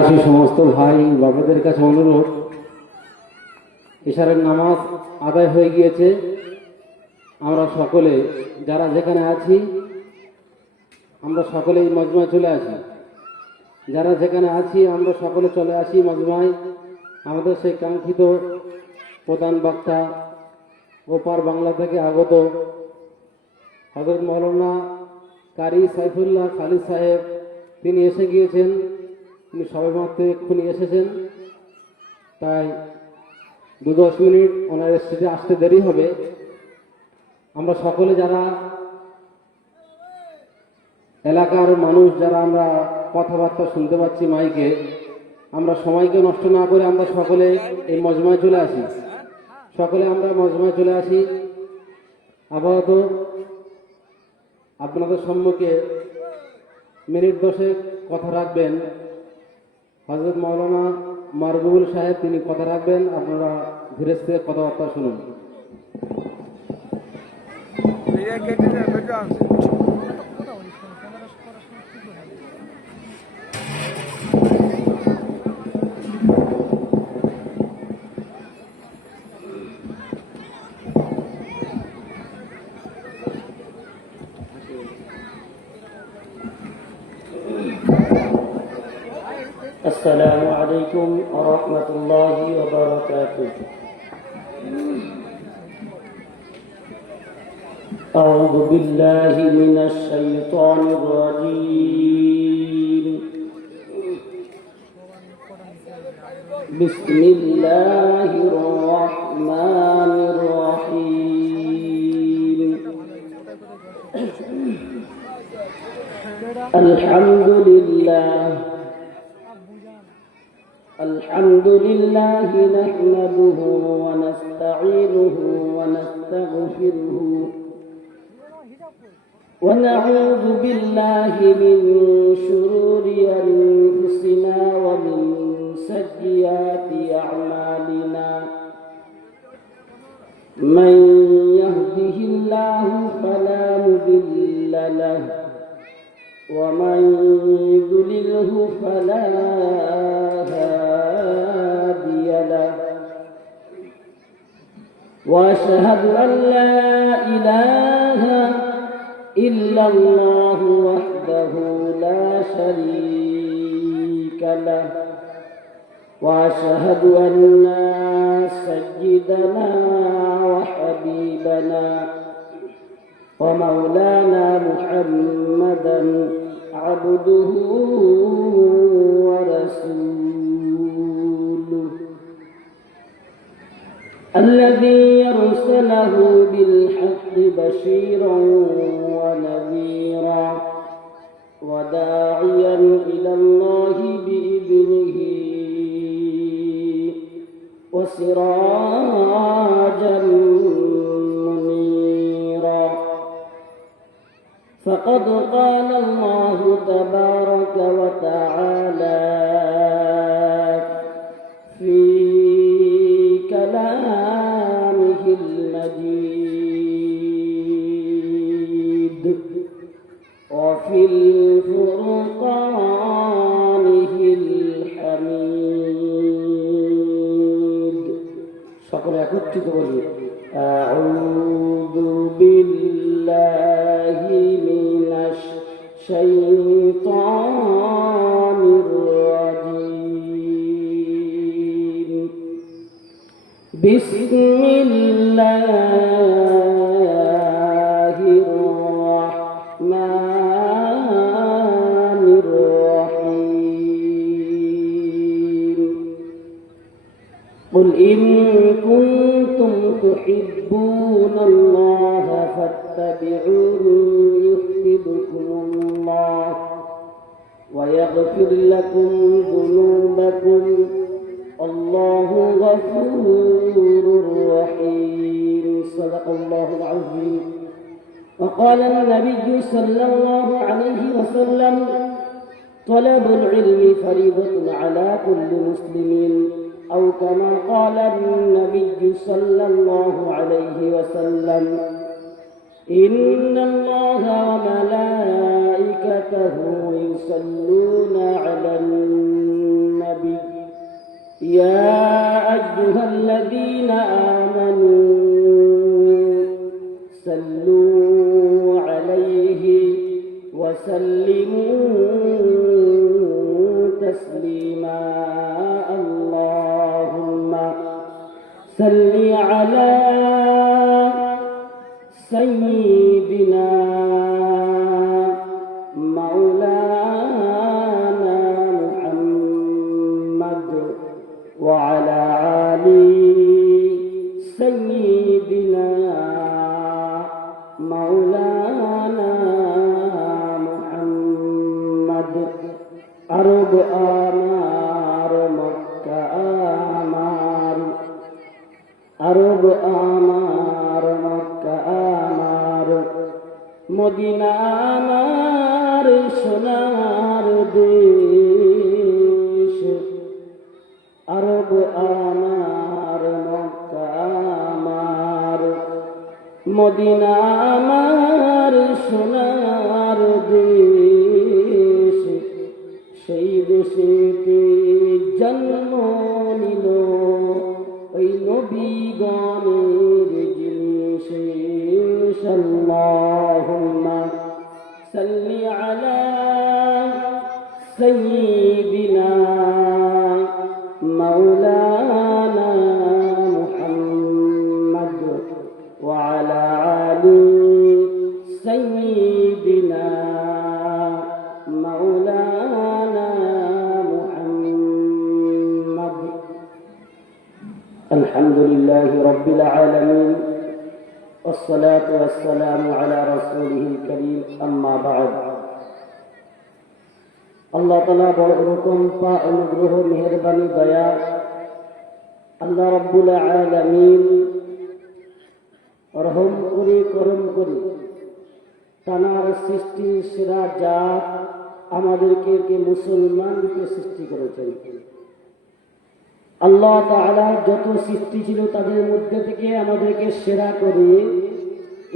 সমস্ত ভাই বাবাদের কাছে অনুরোধ, ইশারের নামাজ আদায় হয়ে গিয়েছে। আমরা সকলে যারা যেখানে আছি আমরা সকলেই মজমায় চলে আসি। যারা যেখানে আছি আমরা সকলে চলে আসি মজমায়। আমাদের সেই কাঙ্ক্ষিত প্রধান বক্তা ওপার বাংলা থেকে আগত হযরত মাওলানা কারি সাইফুল্লাহ খালিদ সাহেব, তিনি এসে গিয়েছেন। তিনি সবেমাত্র এক্ষুনি এসেছেন, তাই 2-10 মিনিট ওনার স্টেজে আসতে দেরি হবে। আমরা সকলে যারা এলাকার মানুষ, যারা আমরা কথাবার্তা শুনতে পাচ্ছি মাইকে, আমরা সময়কে নষ্ট না করে আমরা সকলে এই মজমায় চলে আসি। সকলে আমরা মজমায় চলে আসি। আপাতত আপনাদের সম্মুখে মিনিট 10 কথা রাখবেন হযরত মাওলানা মারবুল সাহেব, তিনি কথা রাখবেন। আপনারা ধীরে ধীরে কথাবার্তা শুনুন। السلام عليكم ورحمة الله وبركاته. أعوذ بالله من الشيطان الرجيم. بسم الله الرحمن الرحيم. الحمد لله نحمده ونستعينه ونستغفره ونعوذ بالله من شرور أنفسنا ومن سيئات أعمالنا. من يهده الله فلا مضل له ومن يضلله فلا هادي له. وأشهد أن لا إله إلا الله وحده لا شريك له. وأشهد أن سيدنا وحبيبنا ومولانا محمدا عبده ورسوله الذي أرسله بالحق بشيرا ونذيرا وداعيا إلى الله بإذنه وسراجا منيرا. فقد قال الله تبارك وتعالى في كلامه المجيد وفي الفرقانه الحميد. সকলে একত্রিত বলি আউযু বিল্লাহি মিনাশ শাইতানির রাজীম. বিসমিল্লাহির রাহমানির রাহিম. قل إن كنتم تحبون الله فاتبعوني يحببكم الله ويغفر لكم ذنوبكم الله غفور رحيم. صدق الله العظيم. وقال النبي صلى الله عليه وسلم طلب العلم فريضة على كل مسلم، أو كما قال النبي صلى الله عليه وسلم إن الله وملائكته يصلون على النبي يا أيها الذين آمنوا صلوا عليه وسلموا تسليما اللهم صل على سيدنا مولانا محمد وعلى آل سيدنا مولانا محمد عرب آمار مكة آمار عرب آمار مكة آمار মদিনা আমার সোনার দেশ আরব আমার মক্কা আমার মদিনা আমার সোনার দেশ সেই দেশেতে জন্ম নিল ওই নবীগণের জিনিস اللهم صل على سيدنا مولانا محمد وعلى آل سيدنا مولانا محمد الحمد لله رب العالمين والصلاة والسلام على رسوله الكريم أما بعد الله تعالى باركم فأنجره مهرباني ديا الله رب العالمين رحم করি করম করি তানার সৃষ্টি সেরা জাত আমাদেরকে মুসলমান রূপে সৃষ্টি করেছেন আল্লাহ তাআলা যত সৃষ্টি ছিল তাদের মধ্যে থেকে আমাদেরকে সেরা করে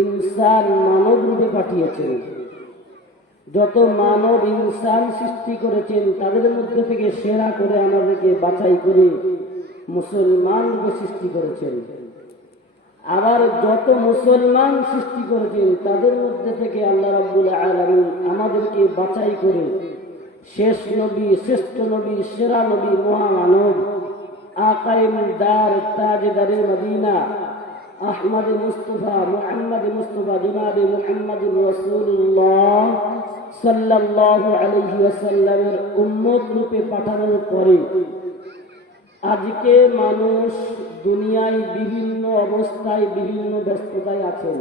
ইনসান মানব রূপে পাঠিয়েছেন যত মানব ইনসান সৃষ্টি করেছেন তাদের মধ্যে থেকে সেরা করে আমাদেরকে বাছাই করে মুসলমান রূপে সৃষ্টি করেছেন আবার যত মুসলমান সৃষ্টি করেছেন তাদের মধ্যে থেকে আল্লাহ রাব্বুল আলামিন আমাদেরকে বাছাই করে শেষ নবী শ্রেষ্ঠ নবী সেরা নবী মহামানব আকাইম দার তাজদারে মদিনা আহমদ মুস্তাফা মুহাম্মদ মুস্তাফা জনাবে মুহাম্মদুর রাসূলুল্লাহ সাল্লাল্লাহু আলাইহি ওয়াসাল্লামের উম্মত রূপে পাঠানোর পরে আজকে মানুষ দুনিয়ায় বিভিন্ন অবস্থায় বিভিন্ন ব্যস্ততায় আছেন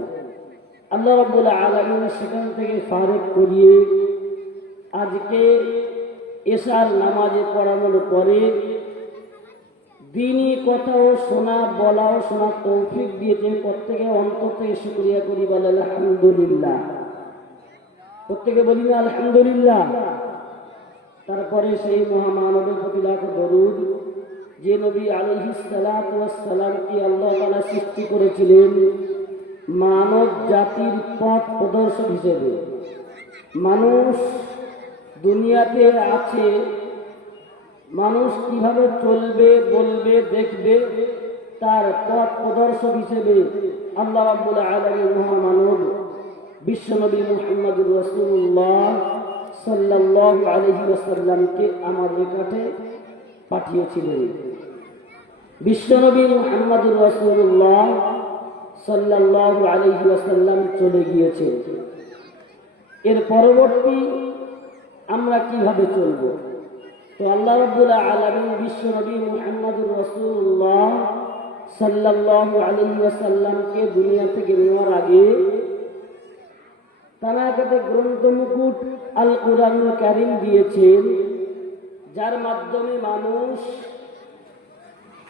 আল্লাহ রাব্বুল আলামিন সেখান থেকে ফারেক করিয়ে আজকে এশার নামাজে পড়ানোর পরে দিনই কথাও শোনা বলাও শোনা তৌফিক দিয়েছে প্রত্যেকে অন্তর থেকে শুকরিয়া করি বলে আলহামদুলিল্লাহ প্রত্যেকে বলি না আলহামদুলিল্লাহ তারপরে সেই মহামানবের প্রতি লাখ দরুদ যে নবী আলাইহিস সালাতু ওয়াস সালামকে আল্লাহ তাআলা সৃষ্টি করেছিলেন মানব জাতির পথ প্রদর্শক হিসেবে মানুষ দুনিয়াতে আছে মানুষ কিভাবে চলবে বলবে দেখবে তার পথ প্রদর্শক হিসেবে আল্লাহ রাব্বুল আলামিন মহামানব বিশ্বনবী মুহাম্মদুর রাসূলুল্লাহ সাল্লাল্লাহু আলাইহি ওয়াসাল্লামকে আমাদের কাছে পাঠিয়েছিলেন বিশ্বনবী মুহাম্মদুর রাসূলুল্লাহ সাল্লাল্লাহু আলাইহি ওয়াসাল্লাম চলে গিয়েছে এর পরবর্তী আমরা কিভাবে চলব তো আল্লাহ রাব্বুল আলামিন বিশ্বনবী মুহাম্মদুর রাসূলুল্লাহ সাল্লাল্লাহু আলাইহি ওয়াসাল্লামকে দুনিয়া থেকে নেওয়ার আগে তার কাছে গ্রন্থ মুকুট আল কুরআনুল কারীম দিয়েছেন যার মাধ্যমে মানুষ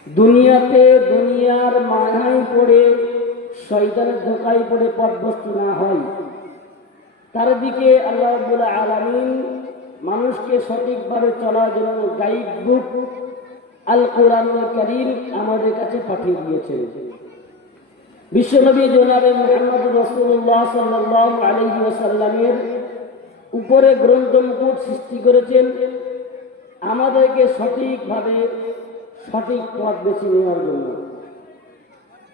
দুনিয়াতে দুনিয়ার মায়ায় পড়ে শয়তানের ধোঁকায় পড়ে পথভ্রষ্ট না হয় তার দিকে আল্লাহ রাব্বুল আলামিন মানুষকে সঠিকভাবে চলার জন্য গাইড বুক আল কুরআনুল কারীম আমাদের কাছে পাঠিয়ে দিয়েছেন বিশ্বনবী জনাবে মুহাম্মদুর রাসূলুল্লাহ সাল্লাল্লাহু আলাইহি ওয়াসাল্লামের উপরে গ্রন্থ মুকুট সৃষ্টি করেছেন আমাদেরকে সঠিকভাবে সঠিক পথ বেছে নেওয়ার জন্য।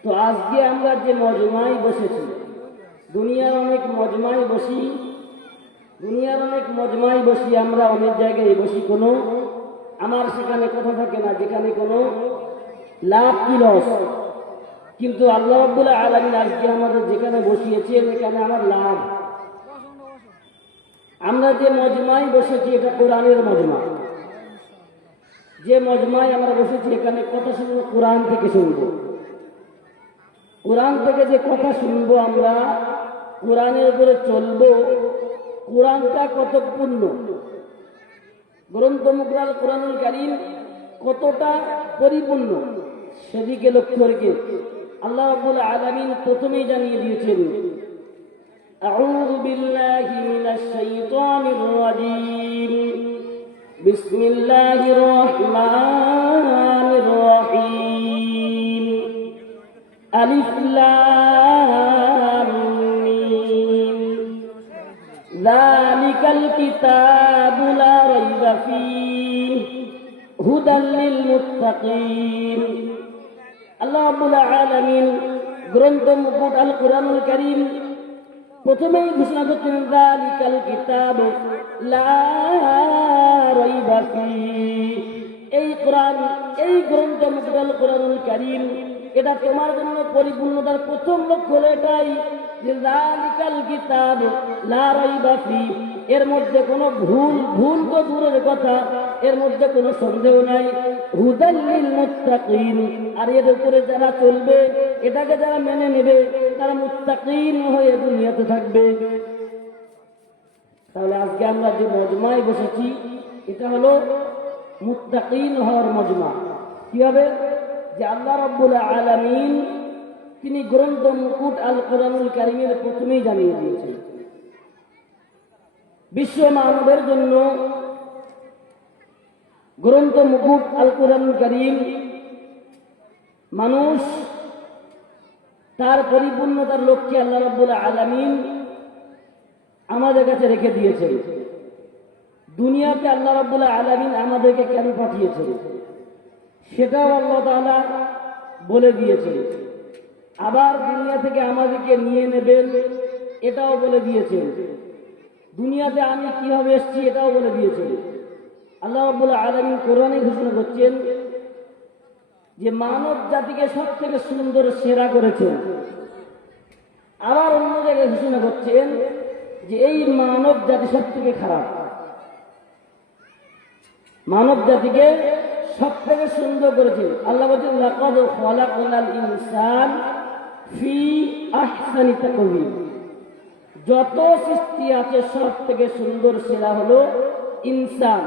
তো আজকে আমরা যে মজমায় বসেছি, দুনিয়ার অনেক মজমায় বসি, আমরা অনেক জায়গায় বসি, কোনো আমার সেখানে কথা থাকে না, যেখানে কোনো লাভ কি লস। কিন্তু আল্লাহ রাব্বুল আলামিন আজকে আমাদের যেখানে বসিয়েছেন এখানে আমার লাভ। আমরা যে মজমায় বসেছি এটা কোরআনের মজমা। যে মজমায় আমরা বসেছি এখানে কথা শুনবো, কোরআন থেকে শুনবো। কোরআন থেকে যে কথা শুনবো, আমরা কোরআনের উপরে চলবো। কোরআনটা কত পূর্ণ, গ্রন্থ মুকরাল কোরআনুল কারীম কতটা পরিপূর্ণ, সেদিকে লক্ষ্য রেখে আল্লাহ রাব্বুল আলামিন প্রথমেই জানিয়ে দিয়েছেন, আউযু বিল্লাহি মিনাশ শাইতানির রাজীম, বিসমিল্লাহির রহমানির রহিম, আলিফ লাম মিম, যালিকাল কিতাবু লা রাইবা ফীহি হুদাল লিল মুত্তাকিন। আল্লাহ রাব্বুল আলামিন গ্রন্থ মুকুট আল কোরআনুল কারীম প্রথমেই ঘোষণা করছেন, যালিকাল কিতাব লা রাইবা ফীহি, এই কোরআন, এই গ্রন্থ মুকুট আল কোরআনুল কারীম, এটা তোমার জন্য পরিপূর্ণতার প্রথম লক্ষ্য হলো এটাই যে যালিকাল কিতাব লা রাইবা ফীহি, এর মধ্যে কোনো ভুল তো দূরের কথা, এর মধ্যে কোনো সন্দেহ নাই। হুদাল লিল মুত্তাকিন, আর এর উপরে যারা চলবে, এটাকে যারা মেনে নেবে, তারা মুত্তাকিন হয়ে দুনিয়াতে থাকবে। তাহলে আজকে আমরা যে মজমায় বসেছি এটা হলো মুত্তাকিন হওয়ার মজমা। কি হবে? যে আল্লাহ রাব্বুল আলামিন তিনি গ্রন্থ মুকুট আল কোরআনুল কারীমের প্রথমেই জানিয়ে দিয়েছেন বিশ্ব মানবের জন্য গ্রন্থ মুকুট আল কোরআনুল কারীম মানুষ তার পরিপূর্ণতার লক্ষ্যে আল্লাহ রাব্বুল আলামিন আমাদের কাছে রেখে দিয়েছেন। দুনিয়াতে আল্লাহ রাব্বুল আলামিন আমাদেরকে কেন পাঠিয়েছেন সেটাও আল্লাহ তাআলা বলে দিয়েছেন। আবার দুনিয়া থেকে আমাদেরকে নিয়ে নেবেন এটাও বলে দিয়েছেন। দুনিয়াতে আমি কিভাবে এসেছি এটাও বলে দিয়েছেন। আল্লাহ রাব্বুল আলামিন কোরআনে ঘোষণা করছেন যে মানব জাতিকে সব থেকে সুন্দর সেরা করেছেন। আবার অন্য জায়গায় ঘোষণা করছেন যে এই মানব জাতি সব থেকে খারাপ, মানব জাতিকে সব থেকে সুন্দর করেছেন। আল্লাহ বলছেন, লাকাদ খালাকনাল ইনসান ফি আহসানি তাকওয়িম, যত সৃষ্টি আছে সব থেকে সুন্দর সেরা হলো ইনসান।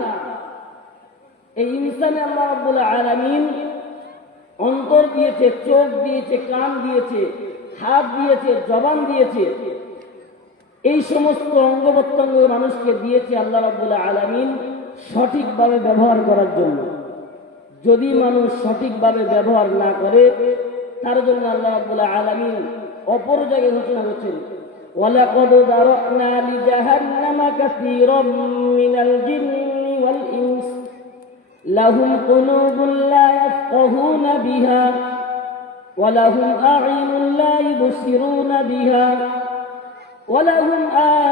এই ইনসানে আল্লাহ রাব্বুল আলামিন অন্তর দিয়েছে, চোখ দিয়েছে, কান দিয়েছে, হাত দিয়েছে, জবান দিয়েছে। এই সমস্ত অঙ্গ প্রত্যঙ্গ মানুষকে দিয়েছে আল্লাহ রাব্বুল আলামিন সঠিকভাবে ব্যবহার করার জন্য। যদি মানুষ সঠিকভাবে ব্যবহার না করে তার জন্য আল্লাহ রাব্বুল আলামিন অপর জায়গায় ঘোষণা করছেন, ওয়ালাকাদ যারানা লিজাহান্নামা কাসীরাম মিনাল জিন্নি ওয়াল ইনস লাহুম কুলুবুন লা ইয়াফকাহুনা বিহা ওয়া লাহুম আ'ইনুন লা ইবসিরুনা বিহা ওয়া লাহুম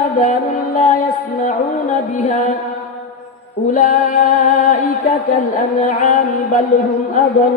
আযানুন লা ইয়াসমা'উনা বিহা উলাইকা কাল আন'আমি বাল হুম আদাল।